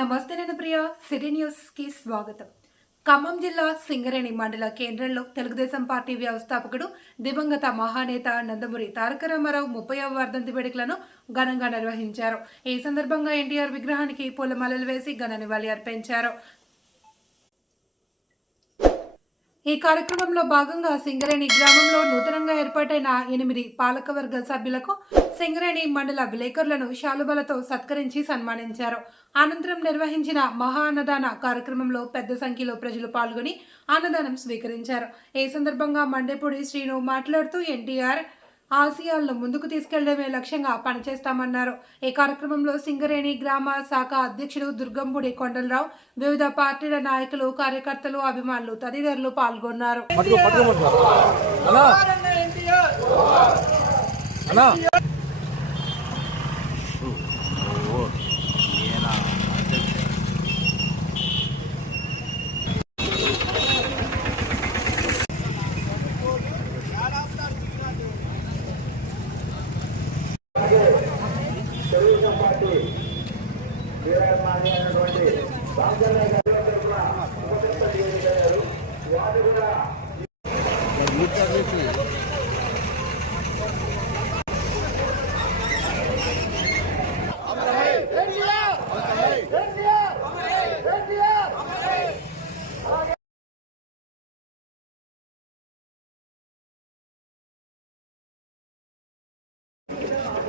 నమస్తే నేను ప్రియ city news కి స్వాగతం. ఖమ్మం జిల్లా సింగరేణి మండల కేంద్రంలో తెలుగుదేశం పార్టీ వ్యవస్థాపకుడు దివంగత మహానేత నందమూరి తారక రామారావు 30వ వర్ధంతి వేడుకలను ఘనంగా నిర్వహించారు. ఈ సందర్భంగా ఎన్టీఆర్ విగ్రహానికి పూలమాలలు వేసి ఘన నివాళి అర్పించారు. ఈ కార్యక్రమంలో భాగంగా సింగరేణి గ్రామంలో నూతనంగా ఏర్పాటైన 8 పాలకవర్గ సభ్యులకు సింగరేణి మండల విలేకరులను శాలువలతో సత్కరించి సన్మానించారు. అనంతరం నిర్వహించిన మహా అన్నదాన కార్యక్రమంలో పెద్ద సంఖ్యలో ప్రజలు పాల్గొని అన్నదానం స్వీకరించారు. ఈ సందర్భంగా మండేపూడి శ్రీను మాట్లాడుతూ ఎన్టీఆర్ ఆశయాలను ముందుకు తీసుకెళ్లడమే లక్ష్యంగా పనిచేస్తామన్నారు. ఈ కార్యక్రమంలో సింగరేణి గ్రామ శాఖ అధ్యక్షుడు దుర్గంపూడి కొండలరావు, వివిధ పార్టీల నాయకులు, కార్యకర్తలు, అభిమానులు తదితరులు పాల్గొన్నారు.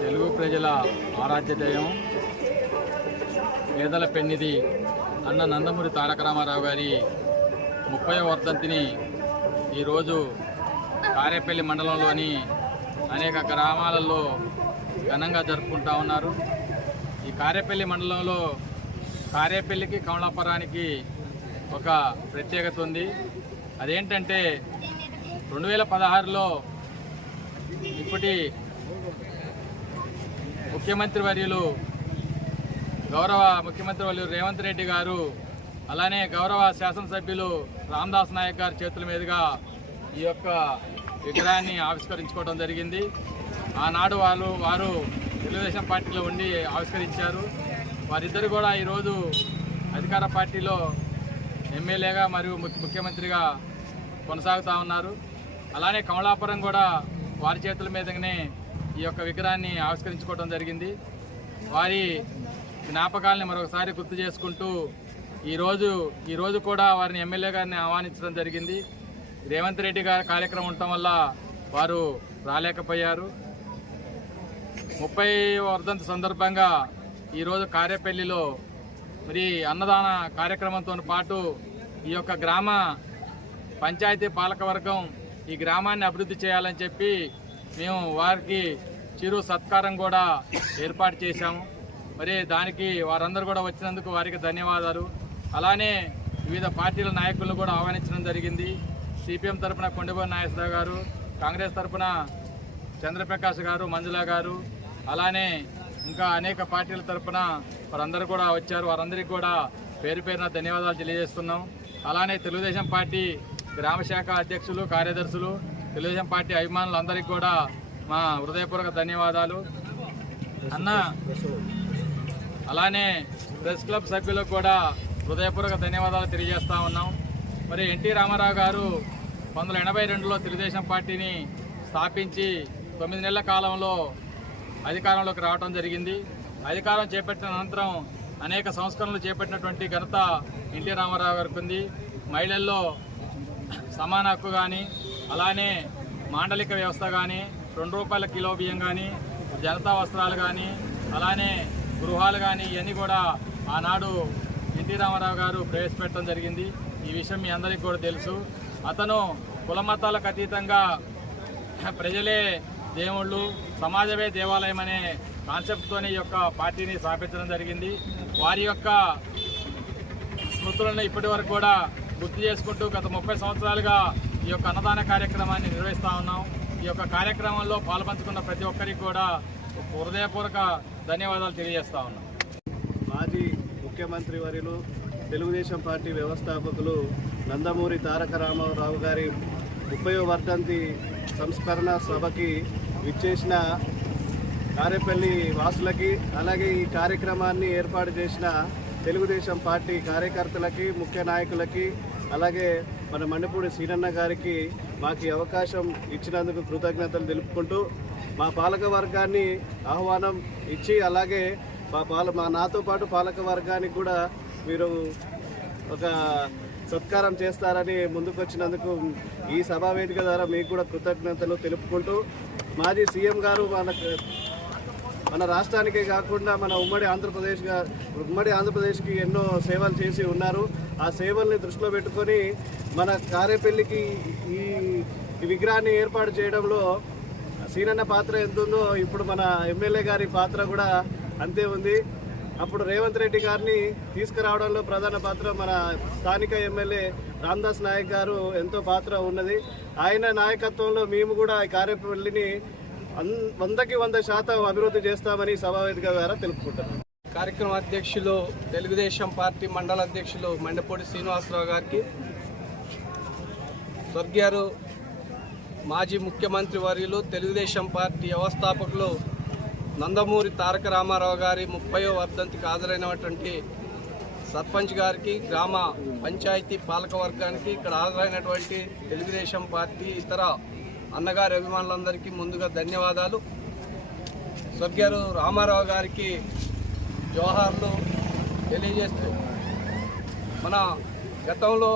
తెలుగు ప్రజల ఆరాధ్య దైవం పేదల పెన్నిధి అన్న నందమూరి తారక రామారావు గారి 30వ వర్ధంతిని ఈరోజు కారేపల్లి మండలంలోని అనేక గ్రామాలలో ఘనంగా జరుపుకుంటూ ఉన్నారు. ఈ కారేపల్లి మండలంలో కారేపల్లికి కమలాపురానికి ఒక ప్రత్యేకత ఉంది. అదేంటంటే 2016లో ఇప్పటి గౌరవ ముఖ్యమంత్రి వర్యులు రేవంత్ రెడ్డి గారు, అలానే గౌరవ శాసనసభ్యులు రామదాస్ నాయక్ గారి చేతుల మీదుగా ఈ యొక్క విగ్రహాన్ని ఆవిష్కరించుకోవడం జరిగింది. ఆనాడు వారు తెలుగుదేశం పార్టీలో ఉండి ఆవిష్కరించారు. వారిద్దరు కూడా ఈరోజు అధికార పార్టీలో ఎమ్మెల్యేగా మరియు ముఖ్యమంత్రిగా కొనసాగుతూ ఉన్నారు. అలానే కమలాపురం కూడా వారి చేతుల మీదనే ఈ యొక్క విగ్రహాన్ని ఆవిష్కరించుకోవడం జరిగింది. వారి జ్ఞాపకాలని మరొకసారి గుర్తు చేసుకుంటూ ఈరోజు కూడా వారిని ఎమ్మెల్యే గారిని ఆహ్వానించడం జరిగింది. రేవంత్ రెడ్డి గారి కార్యక్రమం ఉండటం వల్ల వారు రాలేకపోయారు. 30వ వర్ధంతి సందర్భంగా ఈరోజు కారేపల్లిలో మరి అన్నదాన కార్యక్రమంతో పాటు ఈ యొక్క గ్రామ పంచాయతీ పాలకవర్గం ఈ గ్రామాన్ని అభివృద్ధి చేయాలని చెప్పి మేము వారికి చిరు సత్కారం కూడా ఏర్పాటు చేశాము. మరి దానికి వారందరూ కూడా వచ్చినందుకు వారికి ధన్యవాదాలు. అలానే వివిధ పార్టీల నాయకులను కూడా ఆహ్వానించడం జరిగింది. సిపిఎం తరఫున కొండబోయిన నాగేశ్వరరావు గారు, కాంగ్రెస్ తరఫున చంద్రప్రకాష్ గారు, మంజుల గారు, అలానే ఇంకా అనేక పార్టీల తరఫున వారందరూ కూడా వచ్చారు. వారందరికీ కూడా పేరు పేరున ధన్యవాదాలు తెలియజేస్తున్నాం. అలానే తెలుగుదేశం పార్టీ గ్రామశాఖ అధ్యక్షులు, కార్యదర్శులు, తెలుగుదేశం పార్టీ అభిమానులందరికీ కూడా మా హృదయపూర్వక ధన్యవాదాలు అన్న. అలానే ప్రెస్ క్లబ్ సభ్యులకు కూడా హృదయపూర్వక ధన్యవాదాలు తెలియజేస్తూ ఉన్నాం. మరి ఎన్టీ రామారావు గారు 1982లో తెలుగుదేశం పార్టీని స్థాపించి 9 నెలల కాలంలో అధికారంలోకి రావడం జరిగింది. అధికారం చేపట్టిన అనంతరం అనేక సంస్కరణలు చేపట్టినటువంటి ఘనత ఎన్టీ రామారావు గారికి ఉంది. మహిళల్లో సమాన హక్కు కానీ, అలానే మాండలిక వ్యవస్థ కానీ, ₹2 కిలో బియ్యం కానీ, జనతా వస్త్రాలు కానీ, అలానే గృహాలు కానీ ఇవన్నీ కూడా ఆనాడు ఎన్టీ రామారావు గారు ప్రవేశపెట్టడం జరిగింది. ఈ విషయం మీ అందరికీ కూడా తెలుసు. అతను కుల మతాలకు అతీతంగా ప్రజలే దేవుళ్ళు, సమాజమే దేవాలయం అనే కాన్సెప్ట్తోనే ఈ యొక్క పార్టీని స్థాపించడం జరిగింది. వారి యొక్క స్మృతులను ఇప్పటి వరకు కూడా గుర్తు చేసుకుంటూ గత 30 సంవత్సరాలుగా ఈ యొక్క అన్నదాన కార్యక్రమాన్ని నిర్వహిస్తూ ఉన్నాం. ఈ యొక్క కార్యక్రమంలో పాల్పంచుకున్న ప్రతి ఒక్కరికి కూడా హృదయపూర్వక ధన్యవాదాలు తెలియజేస్తా ఉన్నాం. మాజీ ముఖ్యమంత్రి వర్యులు, తెలుగుదేశం పార్టీ వ్యవస్థాపకులు నందమూరి తారక రామారావు గారి 30వ వర్ధంతి సంస్కరణ సభకి విచ్చేసిన కారేపల్లి వాసులకి, అలాగే ఈ కార్యక్రమాన్ని ఏర్పాటు చేసిన తెలుగుదేశం పార్టీ కార్యకర్తలకి, ముఖ్య నాయకులకి, అలాగే మన మండపూడి సీనన్న గారికి మాకు ఈ అవకాశం ఇచ్చినందుకు కృతజ్ఞతలు తెలుపుకుంటూ మా పాలక వర్గాన్ని ఆహ్వానం ఇచ్చి, అలాగే మా నాతో పాటు పాలక వర్గానికి కూడా మీరు ఒక సత్కారం చేస్తారని ముందుకొచ్చినందుకు ఈ సభావేదిక ద్వారా మీకు కూడా కృతజ్ఞతలు తెలుపుకుంటూ, మాజీ సీఎం గారు మన రాష్ట్రానికే కాకుండా మన ఉమ్మడి ఆంధ్రప్రదేశ్కి ఎన్నో సేవలు చేసి ఉన్నారు. ఆ సేవల్ని దృష్టిలో పెట్టుకొని మన కారేపల్లికి ఈ విగ్రహాన్ని ఏర్పాటు చేయడంలో సీనన్న పాత్ర ఎంత ఉందో ఇప్పుడు మన ఎమ్మెల్యే గారి పాత్ర కూడా అంతే ఉంది. అప్పుడు రేవంత్ రెడ్డి గారిని తీసుకురావడంలో ప్రధాన పాత్ర మన స్థానిక ఎమ్మెల్యే రామదాస్ నాయక్ గారు ఎంతో పాత్ర ఉన్నది. ఆయన నాయకత్వంలో మేము కూడా ఈ కారేపల్లిని 100కి 100% అభివృద్ధి చేస్తామని సభావేదిక ద్వారా తెలుపుకుంటున్నాం. కార్యక్రమ అధ్యక్షులు తెలుగుదేశం పార్టీ మండల అధ్యక్షులు మండపూడి శ్రీనివాసరావు గారికి, స్వర్గీయులు మాజీ ముఖ్యమంత్రి వర్యులు తెలుగుదేశం పార్టీ వ్యవస్థాపకులు నందమూరి తారక రామారావు గారి 30వ వర్ధంతికి హాజరైనటువంటి సర్పంచ్ గారికి, గ్రామ పంచాయతీ పాలక వర్గానికి, ఇక్కడ హాజరైనటువంటి తెలుగుదేశం పార్టీ ఇతర అన్నగారి అభిమానులందరికీ ముందుగా ధన్యవాదాలు. స్వర్గీయులు రామారావు గారికి జోహార్లు తెలియజేస్తూ, మన గతంలో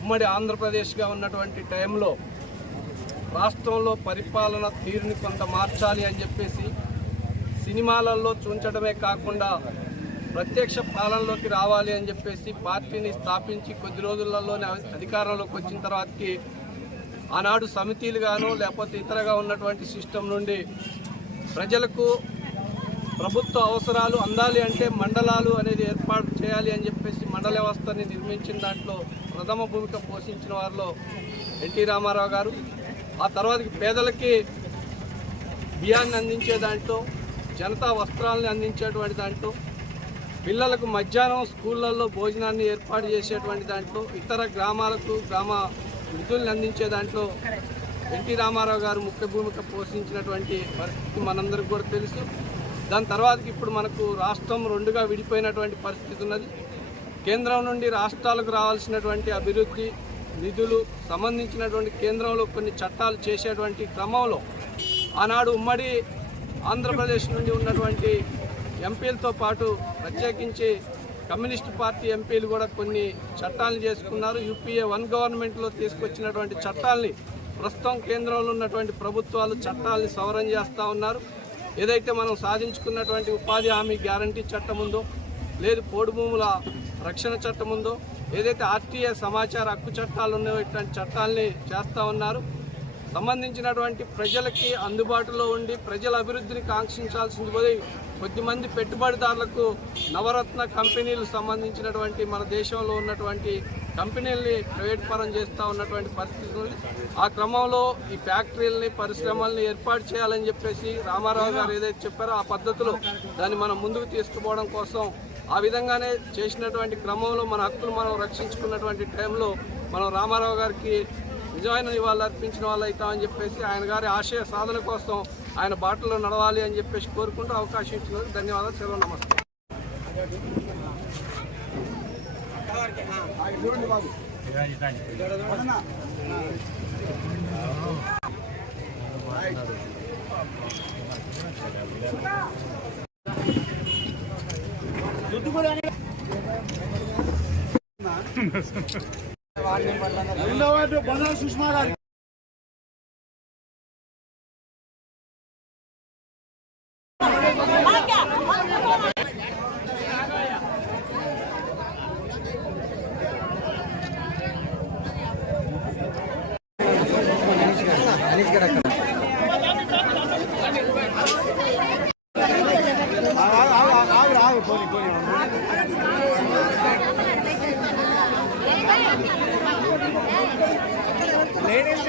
ఉమ్మడి ఆంధ్రప్రదేశ్గా ఉన్నటువంటి టైంలో రాష్ట్రంలో పరిపాలన తీరుని కొంత మార్చాలి అని చెప్పేసి సినిమాలలో చూంచడమే కాకుండా ప్రత్యక్ష పాలనలోకి రావాలి అని చెప్పేసి పార్టీని స్థాపించి కొద్ది రోజులలోనే అధికారంలోకి వచ్చిన తర్వాతకి ఆనాడు సమితిలుగాను లేకపోతే ఇతరగా ఉన్నటువంటి సిస్టమ్ నుండి ప్రజలకు ప్రభుత్వ అవసరాలు అందాలి అంటే మండలాలు అనేది ఏర్పాటు చేయాలి అని చెప్పేసి మండల వ్యవస్థని నిర్మించిన దాంట్లో ప్రథమ భూమిక పోషించిన వారిలో ఎన్టీ రామారావు గారు. ఆ తర్వాతకి పేదలకి బియ్యాన్ని అందించే దాంట్లో, జనతా వస్త్రాలని అందించేటువంటి దాంట్లో, పిల్లలకు మధ్యాహ్నం స్కూళ్ళల్లో భోజనాన్ని ఏర్పాటు చేసేటువంటి దాంట్లో, ఇతర గ్రామాలకు గ్రామ వృద్ధుల్ని అందించే దాంట్లో ఎన్టీ రామారావు గారు ముఖ్య భూమిక పోషించినటువంటి పరిస్థితి మనందరికీ కూడా తెలుసు. దాని తర్వాతకి ఇప్పుడు మనకు రాష్ట్రం 2గా విడిపోయినటువంటి పరిస్థితి ఉన్నది. కేంద్రం నుండి రాష్ట్రాలకు రావాల్సినటువంటి అభివృద్ధి నిధులు సంబంధించినటువంటి కేంద్రంలో కొన్ని చట్టాలు చేసేటువంటి క్రమంలో ఆనాడు ఉమ్మడి ఆంధ్రప్రదేశ్ నుండి ఉన్నటువంటి ఎంపీలతో పాటు ప్రత్యేకించి కమ్యూనిస్టు పార్టీ ఎంపీలు కూడా కొన్ని చట్టాలను చేసుకున్నారు. యూపీఏ 1 గవర్నమెంట్లో తీసుకొచ్చినటువంటి చట్టాలని ప్రస్తుతం కేంద్రంలో ఉన్నటువంటి ప్రభుత్వాలు చట్టాలని సవరణ చేస్తూ ఉన్నారు. ఏదైతే మనం సాధించుకున్నటువంటి ఉపాధి హామీ గ్యారంటీ చట్టం ఉందో, లేదు పోడు భూముల రక్షణ చట్టం ఉందో, ఏదైతే ఆర్టీఏ సమాచార హక్కు చట్టాలు ఉన్నాయో ఇట్లాంటి చట్టాలని చేస్తూ ఉన్నారు. సంబంధించినటువంటి ప్రజలకి అందుబాటులో ఉండి ప్రజల అభివృద్ధిని కాంక్షించాల్సింది పోయి కొద్దిమంది పెట్టుబడిదారులకు నవరత్న కంపెనీలు సంబంధించినటువంటి మన దేశంలో ఉన్నటువంటి కంపెనీలని ప్రైవేట్ పరం చేస్తూ ఉన్నటువంటి పరిస్థితి ఉంది. ఆ క్రమంలో ఈ ఫ్యాక్టరీలని, పరిశ్రమల్ని ఏర్పాటు చేయాలని చెప్పేసి రామారావు గారు ఏదైతే చెప్పారో ఆ పద్ధతిలో దాన్ని మనం ముందుకు తీసుకుపోవడం కోసం ఆ విధంగానే చేసినటువంటి క్రమంలో మన హక్కులు మనం రక్షించుకున్నటువంటి టైంలో మనం రామారావు గారికి నిజమైన నివాళులు అర్పించిన వాళ్ళు అవుతామని చెప్పేసి ఆయన గారి ఆశయ సాధన కోసం ఆయన బాటలో నడవాలి అని చెప్పేసి కోరుకుంటూ అవకాశం ఇచ్చినందుకు ధన్యవాదాలు. సెలవు, నమస్తే. సుష్మా గారు లేడీస్